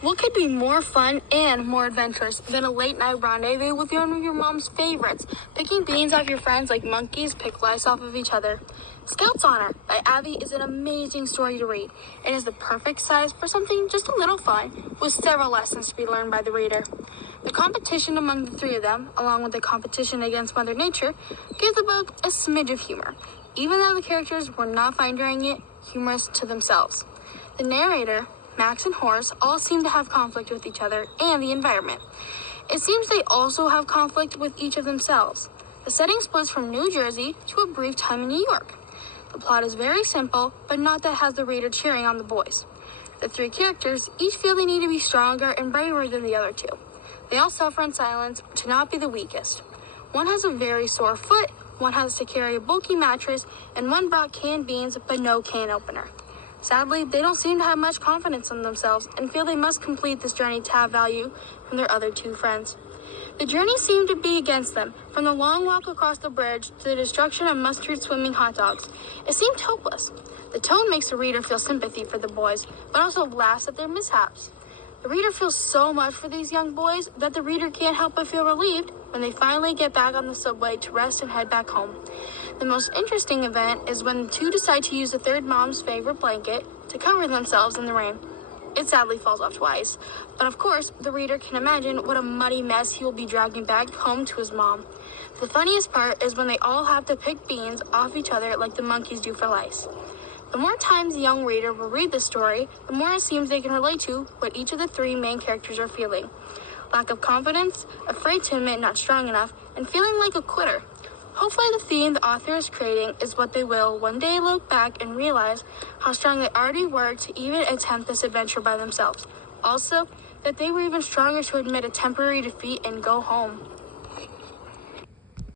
What could be more fun and more adventurous than a late-night rendezvous with one of your mom's favorites? Picking beans off your friends like monkeys pick lice off of each other. Scout's Honor by Abby is an amazing story to read. It is the perfect size for something just a little fun, with several lessons to be learned by the reader. The competition among the three of them, along with the competition against Mother Nature, gives the book a smidge of humor, even though the characters were not finding it humorous to themselves. The narrator, Max and Horace, all seem to have conflict with each other and the environment. It seems they also have conflict with each of themselves. The setting splits from New Jersey to a brief time in New York. The plot is very simple, but not that has the reader cheering on the boys. The three characters each feel they need to be stronger and braver than the other two. They all suffer in silence to not be the weakest. One has a very sore foot, one has to carry a bulky mattress, and one brought canned beans but no can opener. Sadly, they don't seem to have much confidence in themselves and feel they must complete this journey to have value from their other two friends. The journey seemed to be against them, from the long walk across the bridge to the destruction of mustard swimming hot dogs. It seemed hopeless. The tone makes the reader feel sympathy for the boys, but also laughs at their mishaps. The reader feels so much for these young boys that the reader can't help but feel relieved when they finally get back on the subway to rest and head back home. The most interesting event is when the two decide to use the third mom's favorite blanket to cover themselves in the rain. It sadly falls off twice, but of course, the reader can imagine what a muddy mess he will be dragging back home to his mom. The funniest part is when they all have to pick beans off each other like the monkeys do for lice. The more times the young reader will read this story, the more it seems they can relate to what each of the three main characters are feeling. Lack of confidence, afraid to admit not strong enough, and feeling like a quitter. Hopefully the theme the author is creating is what they will one day look back and realize how strong they already were to even attempt this adventure by themselves. Also, that they were even stronger to admit a temporary defeat and go home.